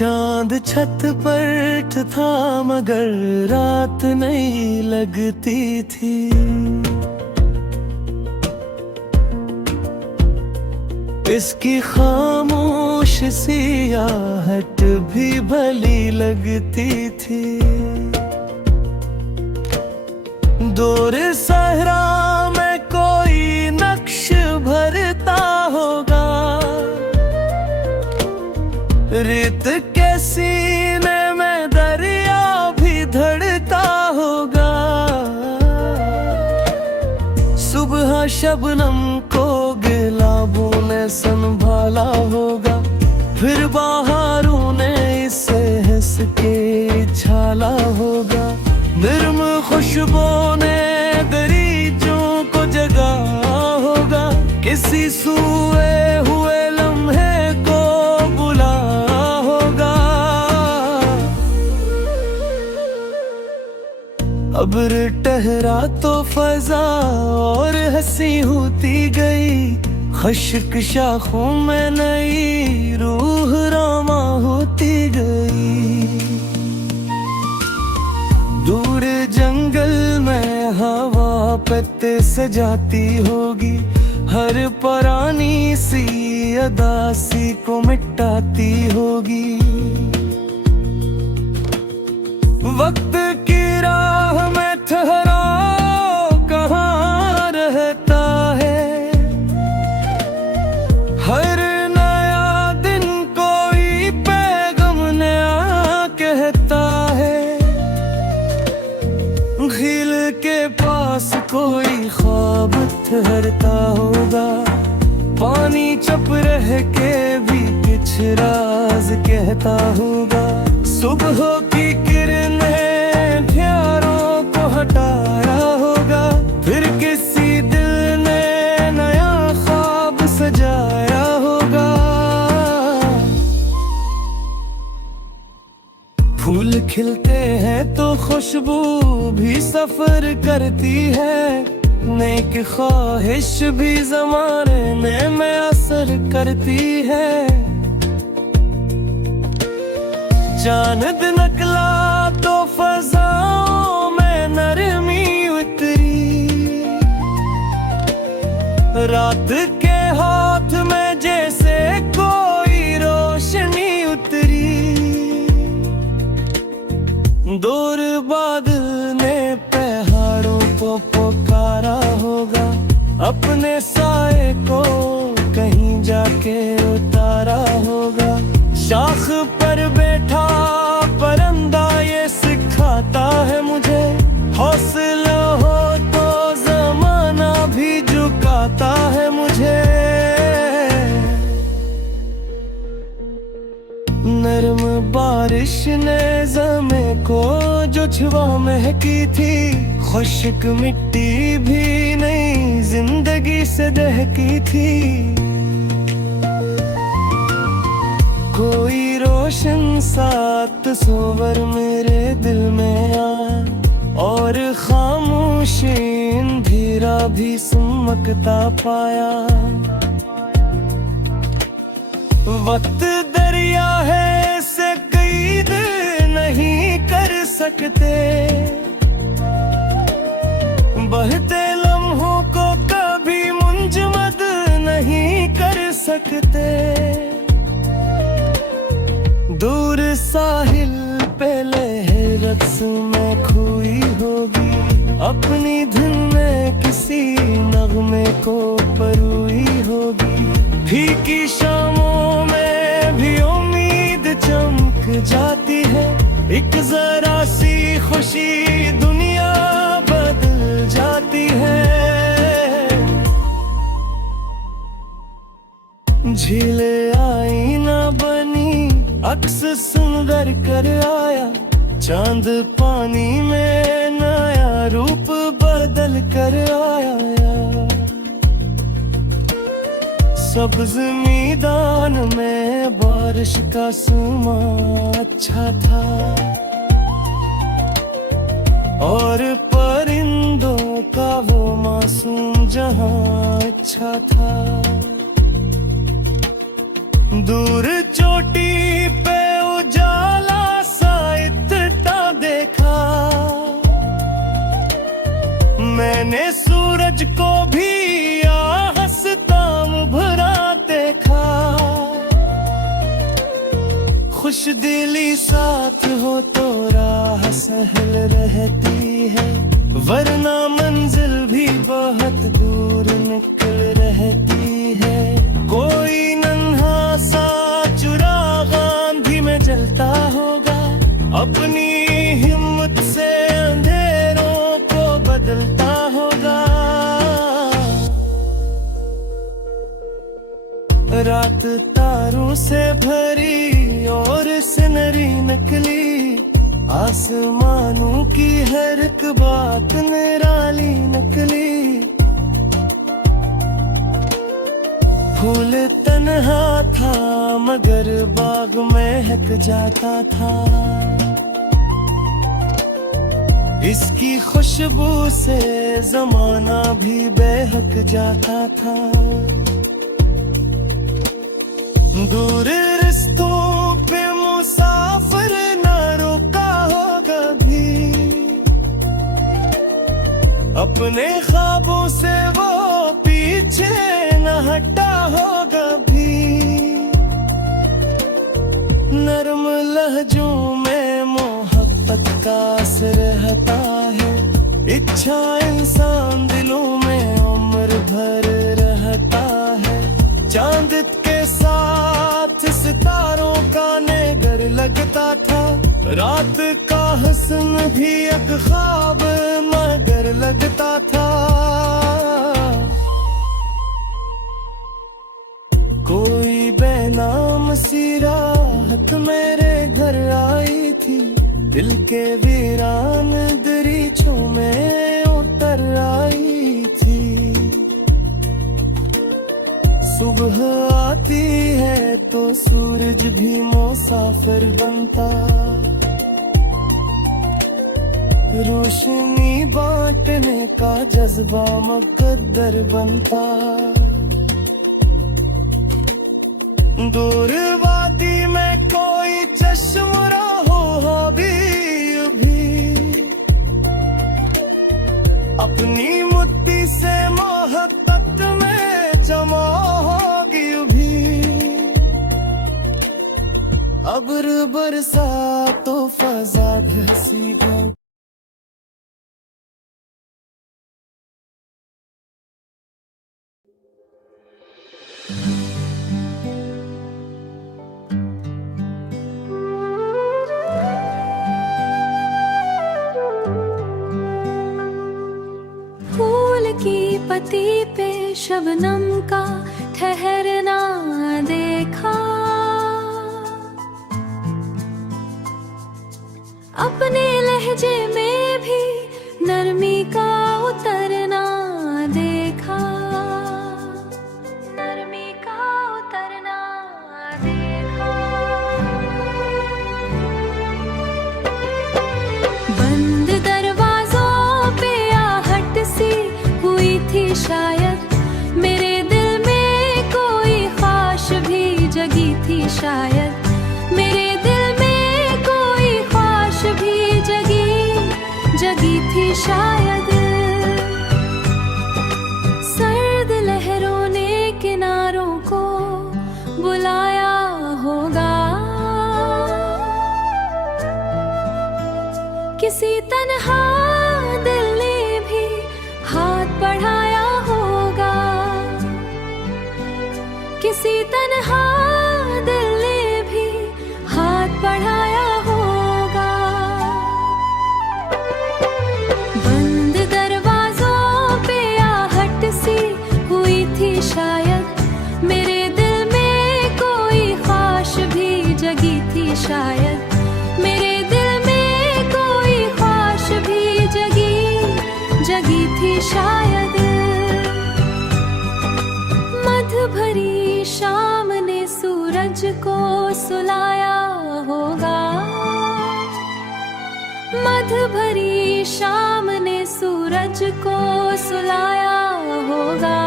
चांद छत पर था मगर रात नहीं लगती थी। इसकी खामोश सी आहट भी भली लगती थी। दूर सहरा में कोई नक्श भरता होगा, रेत के सीने में दरिया भी धड़ता होगा। सुबह शबनम को गुलाबों ने संभाला होगा, फिर बहारों ने इसे हंस के छाला होगा। निर्म खुशबू ने दरीचों को जगा होगा, किसी सोए हुए लम्हे को बुला होगा। अब्र टहरा तो फजा और हंसी होती गई, खश्क शाखों में नई रूह रामा होती गई। दूर जंगल में हवा पत्ते सजाती होगी, हर पुरानी सी अदासी को मिटाती होगी। वक्त की राह में ठहराव कहाँ रहता है, हर नया दिन कोई पैगाम नया कहता है। झील के पास कोई ख्वाब ठहरता होगा, पानी चुप रह के भी कुछ राज कहता होगा। सुबह की किरणें अंधियारों को हटाया होगा, फिर किसी दिल ने नया ख्वाब सजाया होगा। फूल खिलते हैं तो खुशबू भी सफर करती है, नेक ख्वाहिश भी ज़माने में असर करती है। चांद निकला तो फज़ाओं में नरमी उतरी, रात के हाथ में जैसे कोई रोशनी उतरी। दूर बादल ने पहाड़ों को पुकारा होगा, अपने साए को कहीं जाके उतारा होगा। शाख पर बैठा परिंदा ये सिखाता है मुझे, हौसला हो तो ज़माना भी झुकाता है मुझे। नरम बारिश ने ज़मीं को जो छुआ महकी थी, खुश्क मिट्टी भी नई जिंदगी से दहकी थी। कोई रोशन सात सोवर मेरे दिल में आया, और खामोशी अंधेरा भी सुमकता पाया। वक्त दरिया है इसे कैद नहीं कर सकते, बहते लम्हों को कभी मुंजमद नहीं कर सकते। दूर साहिल पे लहर रक्स में खोई होगी, अपनी धुन में किसी नगमे को परोई होगी। फीकी शामों में भी उम्मीद चमक जाती है, एक जरा सी खुशी दुनिया बदल जाती है। झीले आईना बनी अक्स सुंदर कर आया, चांद पानी में नया रूप बदल कर आया। सब्ज मैदान में बारिश का समा अच्छा था, और परिंदों का वो मासूम जहां अच्छा था। दूर चोटी पे खुश दिली साथ हो तो राह सहल रहती है, वरना मंजिल भी बहुत दूर निकल रहती है। कोई नन्हा सा चिराग आंधी में जलता होगा, अपनी हिम्मत से अंधेरों को बदलता होगा। रात तारों से भरी और सिनरी निकली, आसमानों की हर एक बात निराली निकली। फूल तन्हा था मगर बाग महक जाता था, इसकी खुशबू से जमाना भी बहक जाता था। दूर रिश्तों पे मुसाफिर न रुका होगा भी, अपने ख्वाबों से वो पीछे न हटा होगा भी। नरम लहजों में मोहब्बत का असर रहता है, इच्छा इंसान दिलों में उम्र भर रहता है। चांद के साथ सितारों का नेगर लगता था, रात का हसन भी एक ख्वाब मगर लगता था। कोई बेनाम सी राहत मेरे घर आई थी, दिल के वीरान दरीचों में उतर आई थी। सुबह आती है तो सूरज भी मुसाफिर बनता, रोशनी बांटने का जज्बा मुकद्दर बनता। दूर वादी में कोई चश्म रहो भी, अपनी मुट्ठी से मोहब्बत में जमा होगी भी। अब्र बरसा तो फजा धसी गई, की पत्ती पे शबनम का ठहरना देखा, अपने लहजे में भी नरमी का उतरना देखा, नरमी का उतरना देखा। बंद दरवाजों पे आहट सी हुई थी शायद, मेरे दिल में कोई ख्वाहिश भी जगी थी शायद, मेरे दिल में कोई ख्वाहिश भी जगी थी शायद। सर्द लहरों ने किनारों को बुलाया होगा, किसी तन्हा दिल ने भी हाथ बढ़ाया होगा, किसी तन्हा दिल ने भी हाथ बढ़ाया होगा। बंद दरवाजों पे आहट सी हुई थी शायद, मेरे दिल में कोई ख्वाहिश भी जगी थी शायद, मेरे दिल में कोई ख्वाहिश भी जगी थी शायद। मध भरी शाम ने सूरज को सुलाया होगा, मध भरी शाम ने सूरज को सुलाया होगा।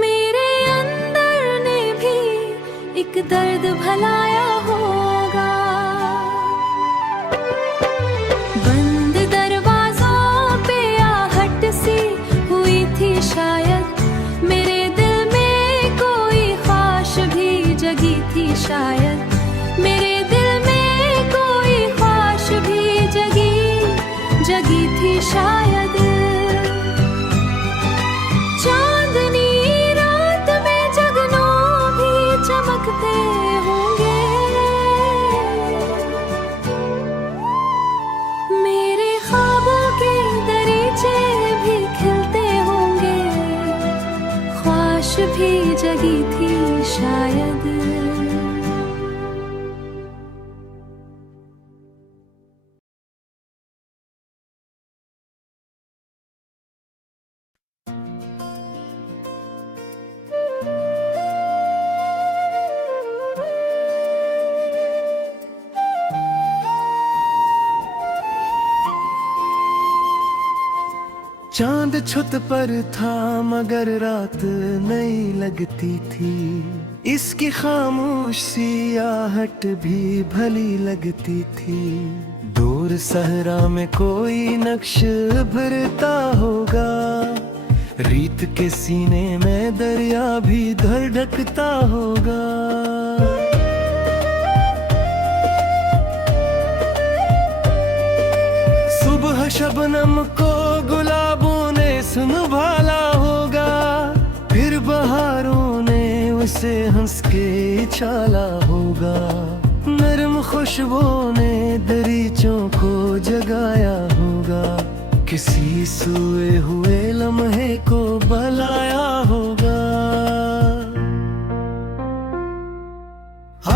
मेरे अंदर ने भी एक दर्द भलाया होगा। बंद दरवाजों पे आहट सी हुई थी शायद, मेरे दिल में कोई ख्वाहिश शायद। चांदनी रात में जगनों भी चमकते होंगे, मेरे ख्वाबों के दरीचे भी खिलते होंगे, ख्वाहिश भी जगी थी शायद। चांद छुत पर था मगर रात नहीं लगती थी, इसकी खामोश सी आहट भी भली लगती थी। दूर सहरा में कोई नक्श भरता होगा, रीत के सीने में दरिया भी धड़कता होगा। सुबह शबनम को गुलाबों ने संभाला होगा, फिर बहारों ने उसे हंस के छाला होगा। नरम खुशबुओं ने दरीचों को जगाया होगा, किसी सोए हुए लम्हे को बुलाया होगा।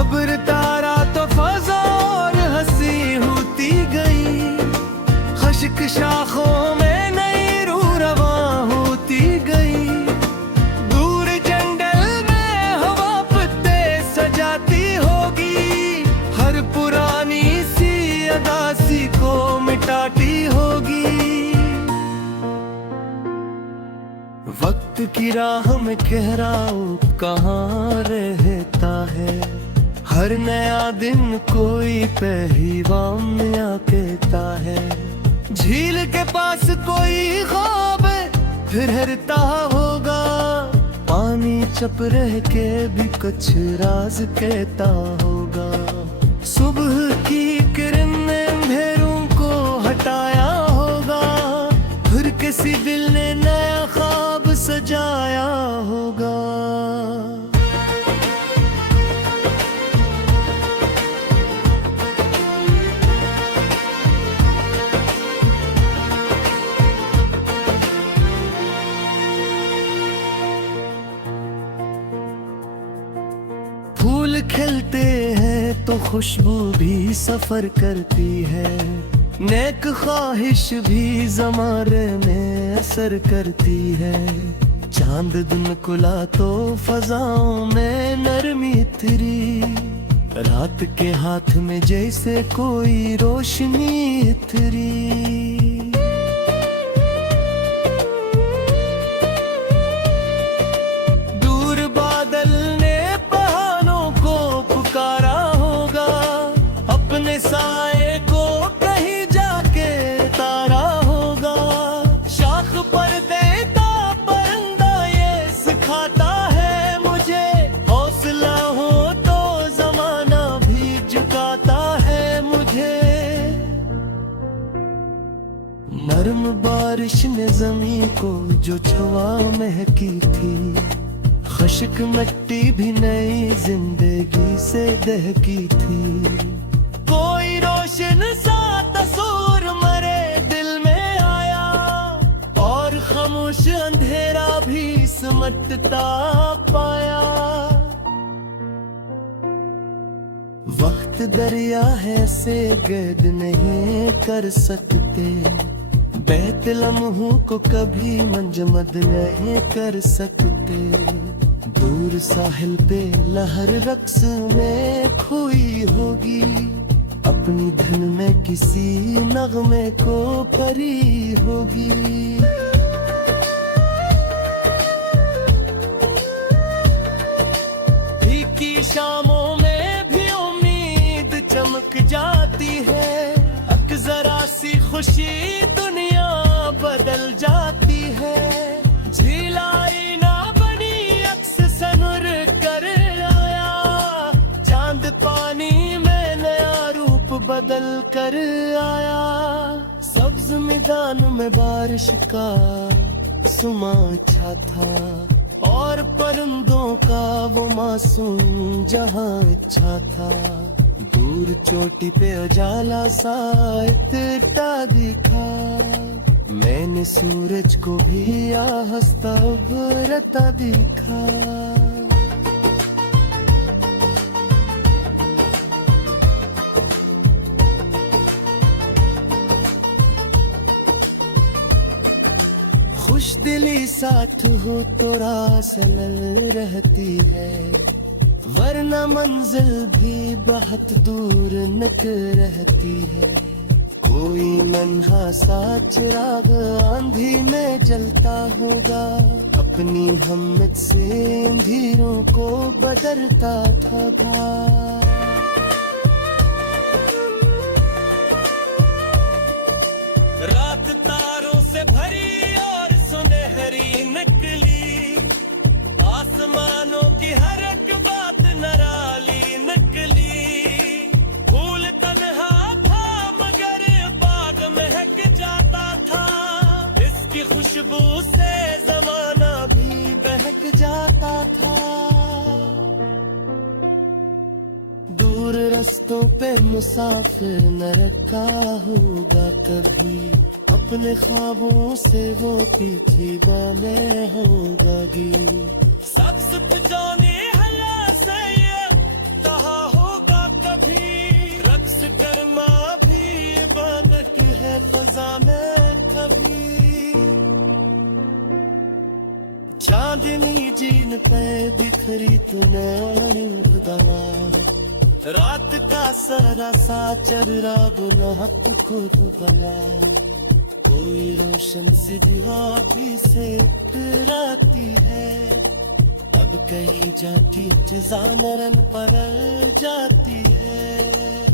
अब्र तारा तो फजा और हंसी होती गई, खश्क शाखों में नई रूह रवां होती गई। दूर जंगल में हवा पत्ते सजाती होगी, हर पुरानी सी अदासी को मिटाती होगी। वक्त की राह में कहराओ कहाँ रहता है, हर नया दिन कोई पहलवान नया कहता है। झील के पास कोई ख्वाब फिरता होगा, पानी चप रह के भी कुछ राज कहता होगा। सुबह की किरण ने अंधेरों को हटाया होगा, फिर किसी दिल ने नया ख्वाब सजाया होगा। फूल खिलते हैं तो खुशबू भी सफर करती है, नेक ख्वाहिश भी ज़माने में असर करती है। चांद दिन खुला तो फजाओं में नरमी इतरी, रात के हाथ में जैसे कोई रोशनी इतरी। साए को कहीं जाके तारा होगा, शाख पर देता परिंदा ये सिखाता है मुझे, हौसला हो तो जमाना भी झुकाता है मुझे। नरम बारिश ने जमीन को जो छुआ महकी थी, खुश्क मिट्टी भी नई जिंदगी से दहकी थी। कोई रोशन सा तस्वीर मरे दिल में आया, और खामोश अंधेरा भी सिमटता पाया। वक्त दरिया है से कैद नहीं कर सकते, बहते लम्हों को कभी मंजमद नहीं कर सकते। दूर साहिल पे लहर रक्स में खोई होगी, अपनी धुन में किसी नगमे को परी होगी। फीकी शामों में भी उम्मीद चमक जाती है, अक जरा सी खुशी दुनिया बदल जाती है। झीलाई ना बनी अक्स सनुर कर आया, चांद पानी में नया रूप बदल कर आया। सब्ज रोज मैदान में बारिश का सुमा अच्छा था, और परिंदों का वो मासूम जहां अच्छा था। दूर चोटी पे उजाला सा इतना दिखा, मैंने सूरज को भी हंसता उभरता दिखा। खुश दिली साथ हो तो रासल रहती है, वरना मंजिल भी बहुत दूर नक रहती है। कोई नन्हा सा चिराग आंधी में जलता होगा, अपनी हिम्मत से अंधेरों को बदलता था। रात तारों से भरी और सुनहरी निकली, आसमानों की हर एक बात निराली निकली। फूल तन्हा था मगर बाग महक जाता था, इसकी खुशबू से जमाना भी बहक जाता था। दूर रस्तों पे मुसाफिर न रखा होगा कभी, अपने ख्वाबों से वो पीछे बने होगा गिरी। सब सुख जाने हला से ये कहा होगा कभी, रक्स कर्मा भी बनक है फजा में कभी। चांदनी जीन पे बिखरी तूने दवा, रात का सारा सा चर्रा बुलहक को गला। कोई रोशन सी दीवार से टकराती है, अब कहीं जाती जानरन पर जाती है।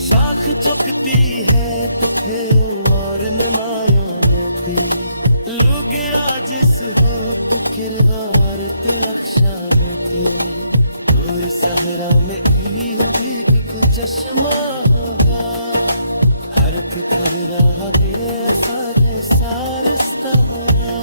शाख चुकती है तो फिर और नमायों में भी, लोग आजिस हो तो किरदार तिरक्षा होते। और सहरा में ही होगी एक चश्मा होगा, हर खबरा सारे सारस्ता होगा।